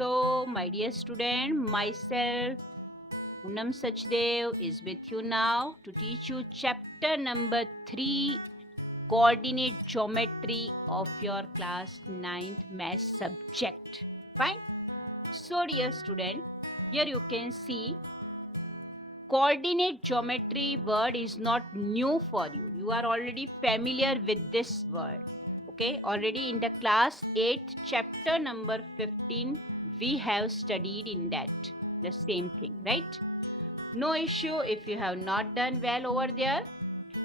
So, my dear student, myself, Poonam Sachdev, is with you now to teach you chapter number 3, coordinate geometry of your class 9th math subject. Fine. So, dear student, here you can see coordinate geometry word is not new for you. You are already familiar with this word. Okay, already in the class 8 chapter number 15 we have studied in that the same thing, right? No issue if you have not done well over there.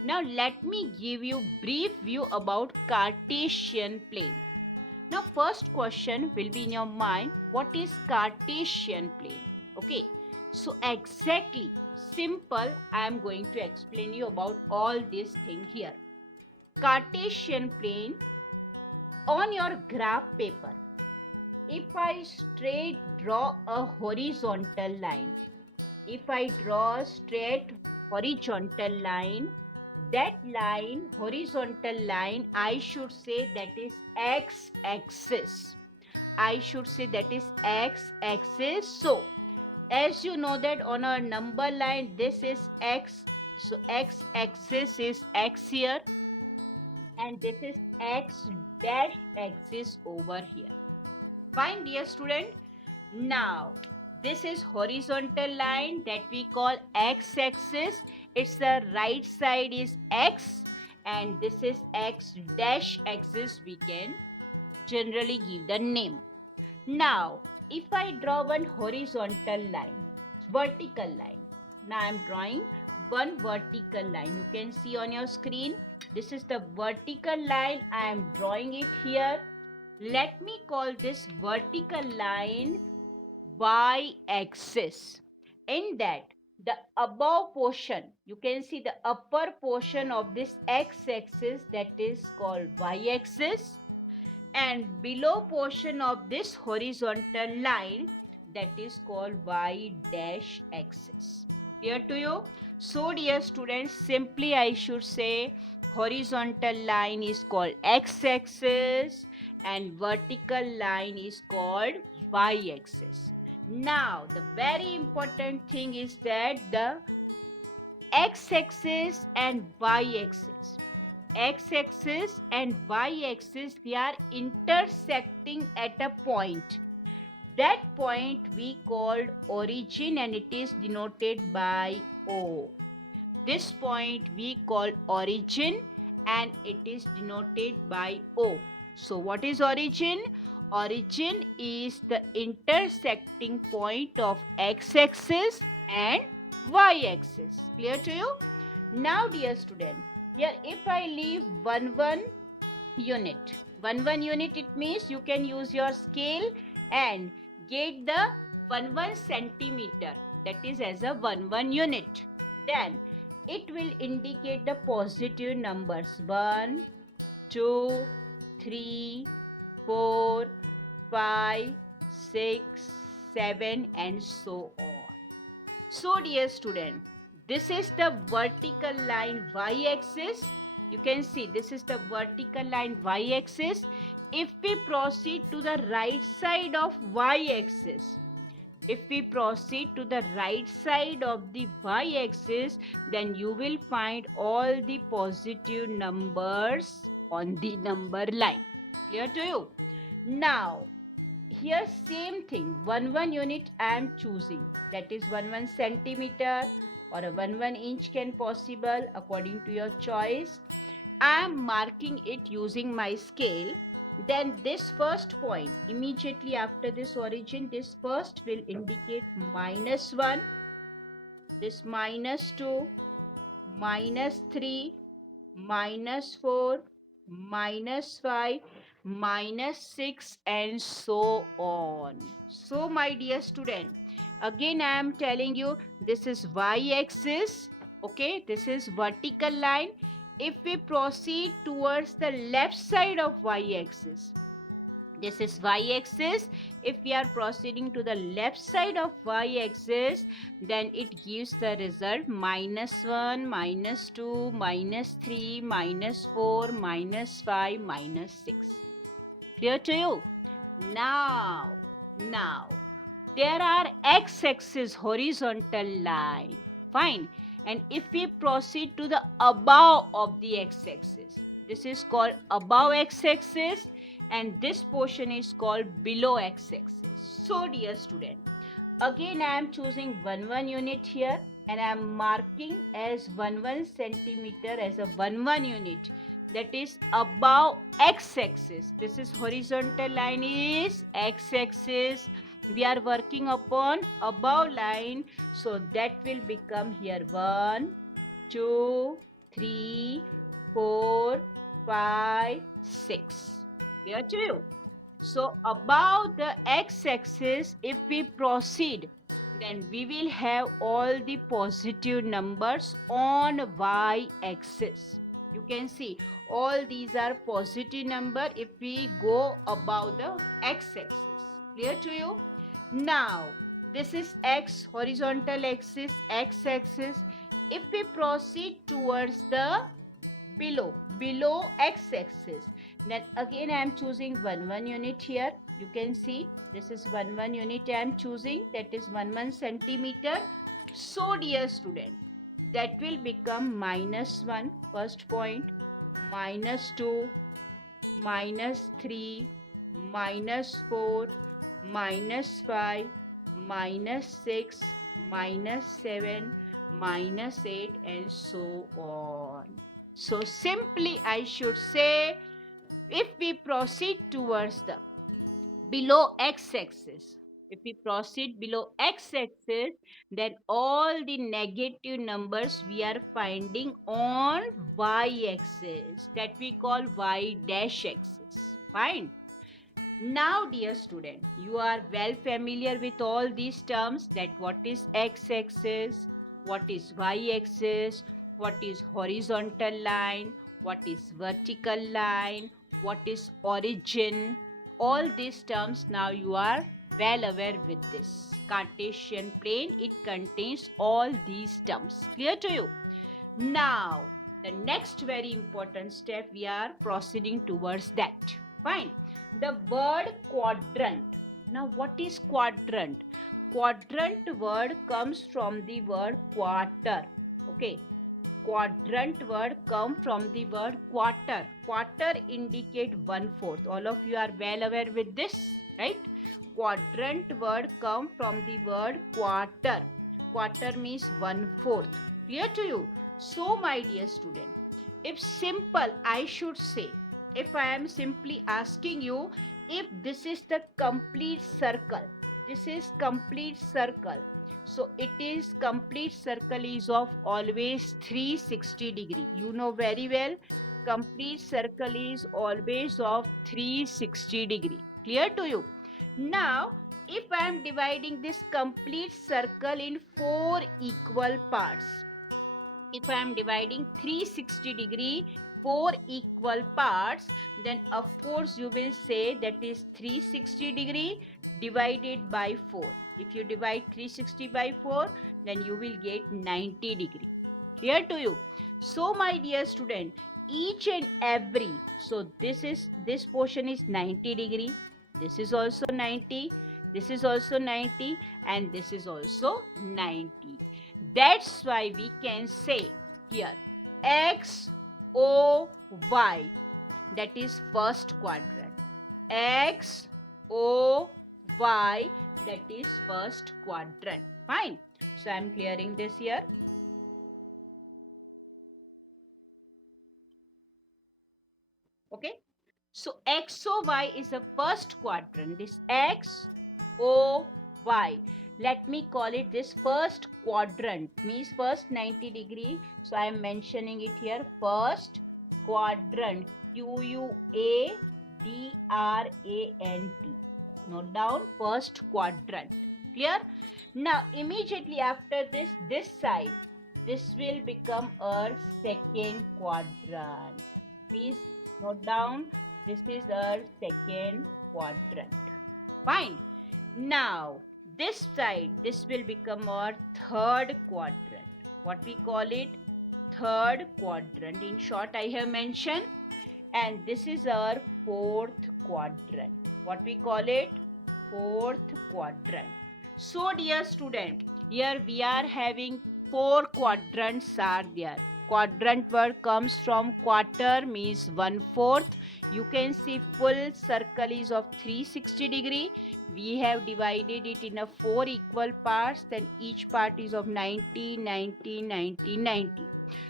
Now let me give you brief view about Cartesian plane. Now first question will be in your mind, what is Cartesian plane? Okay, so exactly simple I am going to explain you about all this thing here. Cartesian plane, on your graph paper, if I straight draw a horizontal line, if I draw a straight horizontal line, that line, horizontal line, I should say that is x-axis. I should say that is x-axis. So, as you know that on our number line, this is x. So, x-axis is x here. And this is x dash axis over here. Fine, dear student. Now, this is horizontal line that we call x-axis. Its the right side is x and this is x dash axis, we can generally give the name. Now, if I draw one horizontal line, vertical line. Now I am drawing one vertical line. You can see on your screen. This is the vertical line. I am drawing it here. Let me call this vertical line y-axis. In that, the above portion, you can see the upper portion of this x-axis, that is called y-axis, and below portion of this horizontal line, that is called y dash axis. Clear to you? So dear students, simply I should say horizontal line is called x-axis and vertical line is called y-axis. Now the very important thing is that the x-axis and y-axis, x-axis and y-axis, they are intersecting at a point. That point we called origin and it is denoted by O. This point we call origin and it is denoted by O. So what is origin? Origin is the intersecting point of x-axis and y-axis. Clear to you? Now dear student, here if I leave 1 unit, 1 unit, it means you can use your scale and get the 1 centimeter, that is as a 1 unit. Then it will indicate the positive numbers 1, 2, 3, 4, 5, 6, 7 and so on. So dear student, this is the vertical line y-axis. You can see this is the vertical line y-axis. If we proceed to the right side of y-axis, if we proceed to the right side of the y-axis, then you will find all the positive numbers on the number line. Clear to you? Now, here same thing, 1 unit I am choosing, that is 1 centimeter or a 1 inch can possible according to your choice. I am marking it using my scale. Then this first point, immediately after this origin, this first will indicate -1, this -2, -3, -4, -5, -6 and so on. So my dear student, again I am telling you this is y-axis, okay, this is vertical line. If we proceed towards the left side of y-axis, this is y-axis. If we are proceeding to the left side of y-axis, then it gives the result -1, -2, -3, -4, -5, -6. Clear to you? Now, Now, there are x-axis horizontal line. Fine. And if we proceed to the above of the x-axis, this is called above x-axis and this portion is called below x-axis. So, dear student, again I am choosing 1 unit here and I am marking as 1 centimeter as a 1 unit, that is above x-axis. This is horizontal line is x-axis. We are working upon above line, so that will become here 1, 2, 3, 4, 5, 6. Clear to you? So above the x-axis, if we proceed, then we will have all the positive numbers on y-axis. You can see all these are positive number if we go above the x-axis. Clear to you? Now, this is x, horizontal axis, x-axis. If we proceed towards the below x-axis, then again I am choosing 1 unit here. You can see this is 1 unit I am choosing, that is 1 centimeter. So dear student, that will become -1 first point, -2, -3, -4, -5, -6, -7, -8 and so on. So simply I should say, if we proceed towards the below x-axis, if we proceed below x-axis, then all the negative numbers we are finding on y-axis, that we call y-axis. Fine. Now, dear student, you are well familiar with all these terms, that what is x-axis, what is y-axis, what is horizontal line, what is vertical line, what is origin. All these terms now you are well aware with this. Cartesian plane, it contains all these terms. Clear to you? Now, the next very important step, we are proceeding towards that. Fine. The word quadrant. Now, what is quadrant? Quadrant word comes from the word quarter. Okay. Quadrant word come from the word quarter. Quarter indicate 1/4. All of you are well aware with this, right? Quadrant word come from the word quarter. Quarter means 1/4. Clear to you? So, my dear student, if simple I should say, if I am simply asking you, if this is the complete circle, this is complete circle. So it is complete circle is of always 360 degree. You know very well, complete circle is always of 360 degree. Clear to you? Now, if I am dividing this complete circle in 4 equal parts, if I am dividing 360 degree 4 equal parts, then of course you will say that is 360 degree divided by 4. If you divide 360 by 4, then you will get 90 degree. Clear to you? So my dear student, each and every, so this portion is 90 degree, this is also 90, this is also 90 and this is also 90. That's why we can say here X, O, Y, that is first quadrant. X, O, Y, that is first quadrant. Fine. So I am clearing this here. Okay. So X, O, Y is the first quadrant. This X, O, Y. Let me call it this first quadrant. Means first 90 degree. So I am mentioning it here. First quadrant. Quadrant. Note down first quadrant. Clear? Now immediately after this side, this will become our second quadrant. Please note down, this is our second quadrant. Fine. Now, this side, this will become our third quadrant. What we call it? Third quadrant. In short, I have mentioned. And this is our fourth quadrant. What we call it? fourth quadrant. So dear student, here we are having four quadrants are there. Quadrant word comes from quarter, means 1/4. You can see full circle is of 360 degree. We have divided it in a four equal parts, then each part is of 90, 90, 90, 90.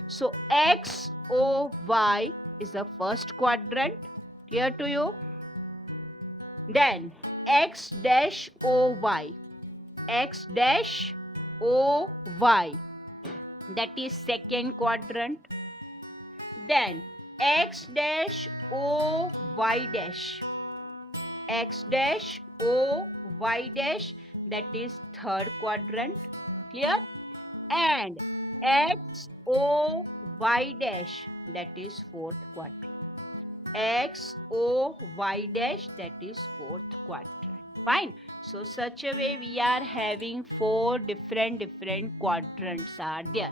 So X, O, Y is the first quadrant. Clear to you? Then X dash O Y. X dash O Y. That is second quadrant. Then X dash O Y dash. X dash O Y dash. That is third quadrant. Clear? And X O Y dash. That is fourth quadrant. X O Y dash, that is fourth quadrant. Fine. So such a way we are having four different quadrants are there.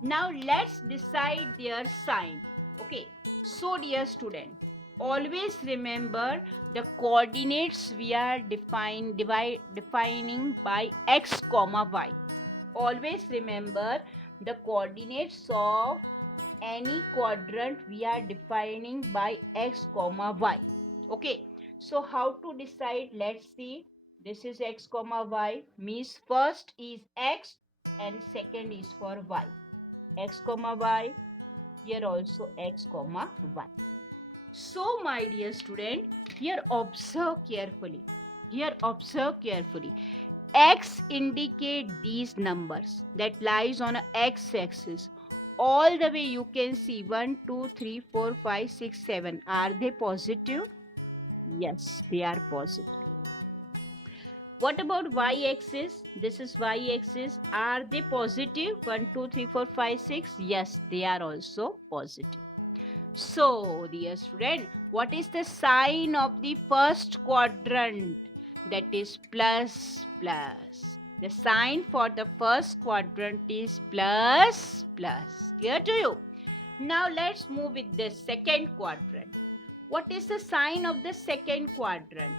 Now let's decide their sign. Okay. So dear student, always remember the coordinates we are defining by x comma y. Always remember the coordinates of any quadrant we are defining by x comma y. Okay, so how to decide? Let's see. This is x comma y, means first is x and second is for y. X comma y, here also x comma y. So my dear student, here observe carefully. Here observe carefully. X indicate these numbers that lies on a x-axis. All the way you can see 1, 2, 3, 4, 5, 6, 7. Are they positive? Yes, they are positive. What about y-axis? This is y-axis. Are they positive? 1, 2, 3, 4, 5, 6. Yes, they are also positive. So, dear student, what is the sign of the first quadrant? That is plus, plus. The sign for the first quadrant is plus, plus. Clear to you? Now, let's move with the second quadrant. What is the sign of the second quadrant?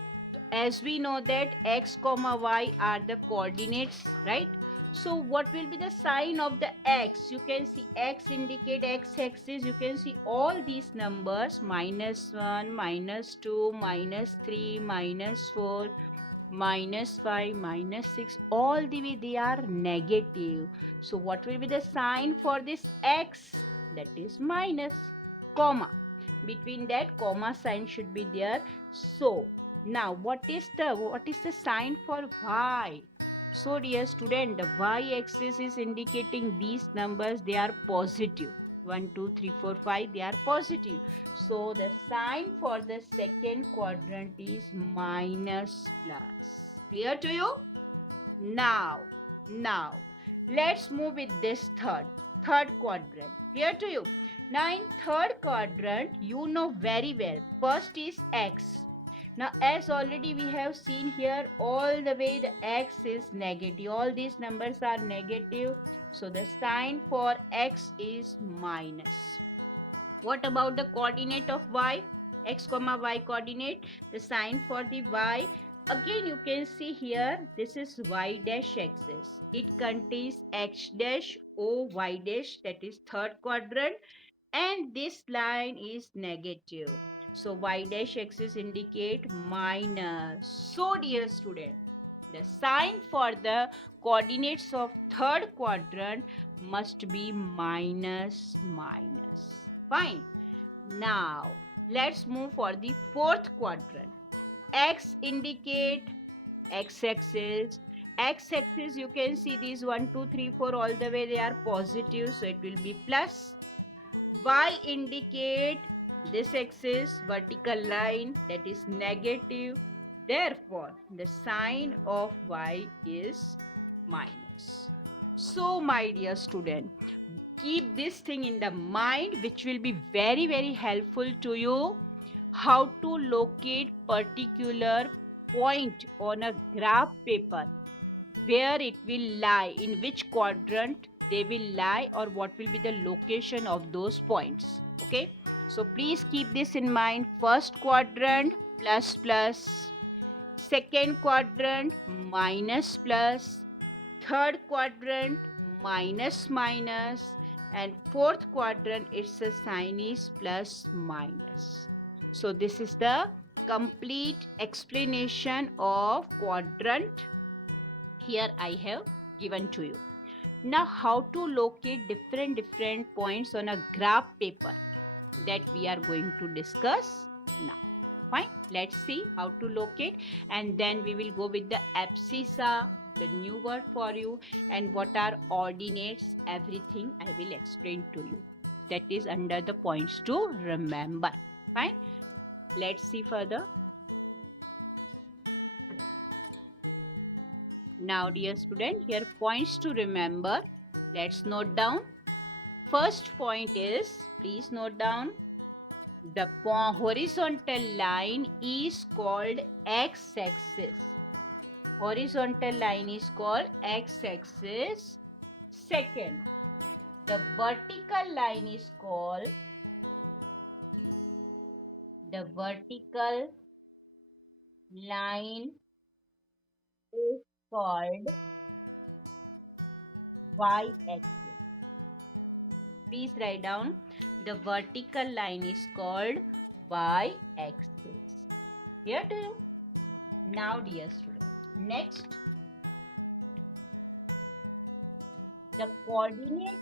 As we know that x comma y are the coordinates, right? So what will be the sign of the x? You can see x indicate x-axis. You can see all these numbers -1, -2, -3, -4, -5, -6. All the way they are negative. So what will be the sign for this x? That is minus, comma. Between that comma sign should be there. So now what is the sign for y? So dear student, the y-axis is indicating these numbers, they are positive. 1, 2, 3, 4, 5, they are positive. So the sign for the second quadrant is minus plus. Clear to you? Now, let's move with this third quadrant. Clear to you? Now in third quadrant, you know very well. First is x. Now, as already we have seen here, all the way the x is negative. All these numbers are negative. So, the sign for x is minus. What about the coordinate of y? X comma y coordinate. The sign for the y. Again, you can see here, this is y dash axis. It contains x dash o y dash, that is third quadrant. And this line is negative. So y dash axis indicate minus. So dear student, the sign for the coordinates of third quadrant must be minus, minus. Fine. Now let's move for the fourth quadrant. X indicate x-axis. X-axis you can see these 1, 2, 3, 4 all the way they are positive, so it will be plus. Y indicate this axis, vertical line, that is negative. Therefore, the sign of y is minus. So, my dear student, keep this thing in the mind, which will be very helpful to you. How to locate particular point on a graph paper, where it will lie, in which quadrant they will lie, or what will be the location of those points. Okay, so please keep this in mind. First quadrant plus plus, Second quadrant, minus plus. Third quadrant, minus minus. And fourth quadrant, its a sign is plus minus. So this is the complete explanation of quadrant here I have given to you. Now how to locate different points on a graph paper, that we are going to discuss now. Fine, let's see how to locate, and then we will go with the abscissa, the new word for you, and what are ordinates, everything I will explain to you. That is under the points to remember. Fine, let's see further. Now dear student, here points to remember. Let's note down. First point is, please note down, the horizontal line is called x-axis. Horizontal line is called x-axis. Second, the vertical line is called y-axis. Please write down, the vertical line is called y-axis. Clear to you? Now dear student, next, the coordinate,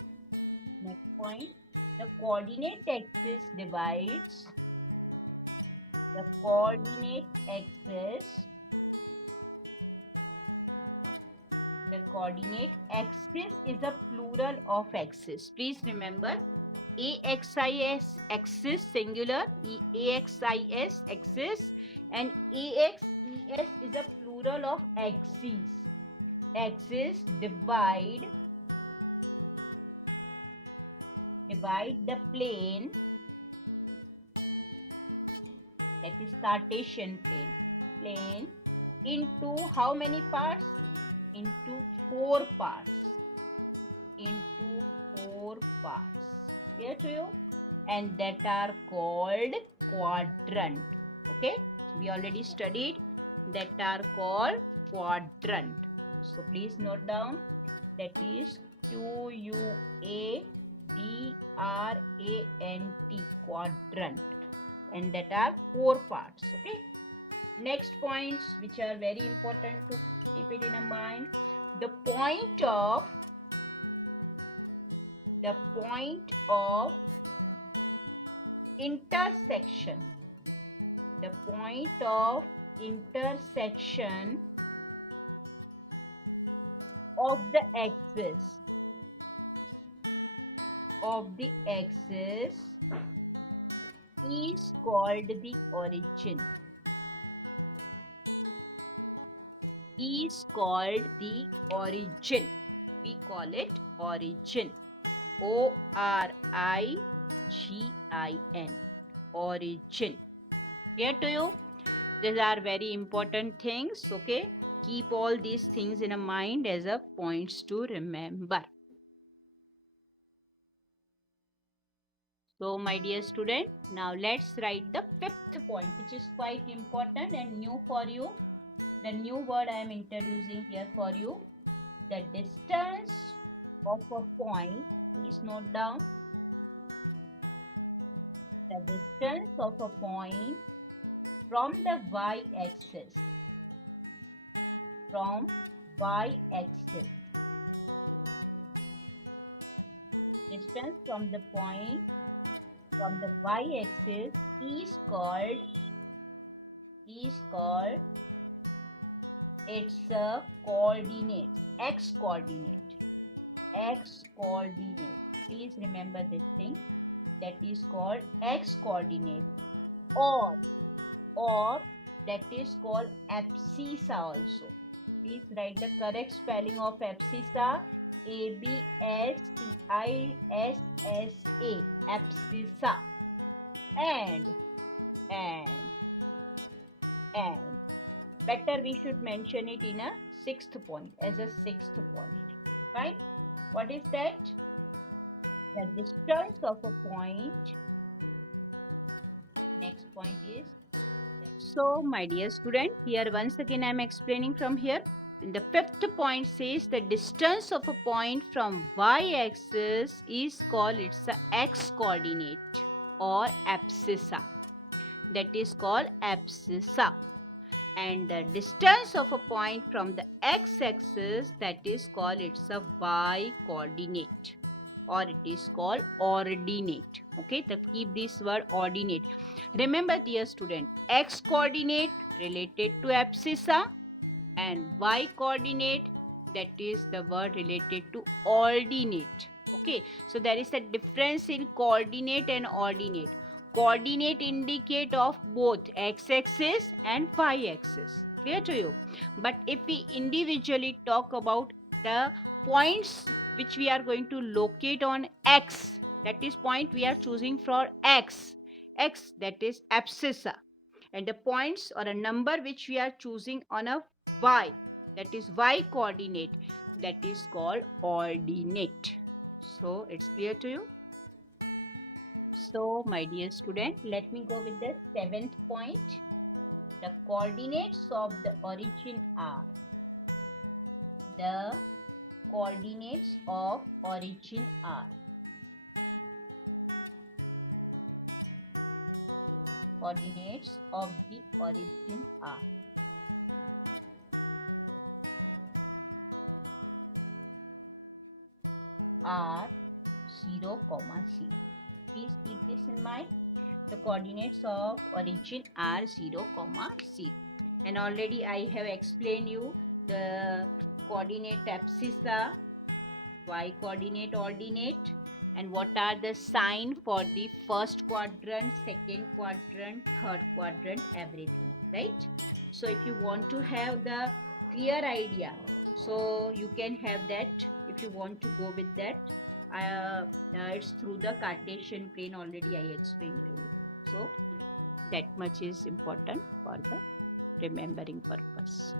next point, the coordinate axis divides, the coordinate axis is a plural of axis. Please remember, AXIS axis singular, AXIS axis, and AXES is a plural of axes. Axis divide the plane, that is Cartesian plane into how many parts? Into four parts. Clear to you? And that are called quadrant. Okay, we already studied that are called quadrant. So please note down, that is QUADRANT, quadrant, and that are four parts. Okay, next points which are very important to keep it in mind, the point of intersection, of the axis is called the origin. We call it origin. ORIGIN, origin. Clear to you? These are very important things. Okay, keep all these things in mind as a points to remember. So my dear student, now let's write the fifth point, which is quite important and new for you. The new word I am introducing here for you, the distance of a point. Please note down, the distance of a point from the y-axis. Distance from the point from the y-axis is called its a coordinate, x coordinate. Please remember this thing, that is called x coordinate, or that is called abscissa also. Please write the correct spelling of abscissa, ABSCISSA, abscissa. And better we should mention it in a sixth point, as a sixth point. Right? What is that? The distance of a point. Next point is the So, my dear student, here once again I am explaining from here. The fifth point says the distance of a point from y-axis is called its a x coordinate or abscissa. That is called abscissa. And the distance of a point from the x-axis, that is called its a y coordinate, or it is called ordinate. Okay, so keep this word ordinate. Remember, dear student, x coordinate related to abscissa and y coordinate, that is the word related to ordinate. Okay, so there is a difference in coordinate and ordinate. Coordinate indicate of both x-axis and y-axis. Clear to you? But if we individually talk about the points which we are going to locate on x, that is point we are choosing for x, that is abscissa, and the points or a number which we are choosing on a y, that is y coordinate, that is called ordinate. So it's clear to you? So my dear student, let me go with the seventh point. The coordinates of the origin are, the coordinates of origin are, coordinates of the origin are are 0, 0. Please keep this in mind. The coordinates of origin are 0, 0. And already I have explained you the coordinate abscissa, y coordinate ordinate, and what are the sign for the first quadrant, second quadrant, third quadrant, everything, right? So if you want to have the clear idea, so you can have that. If you want to go with that, it's through the Cartesian plane, already I explained to you. So that much is important for the remembering purpose.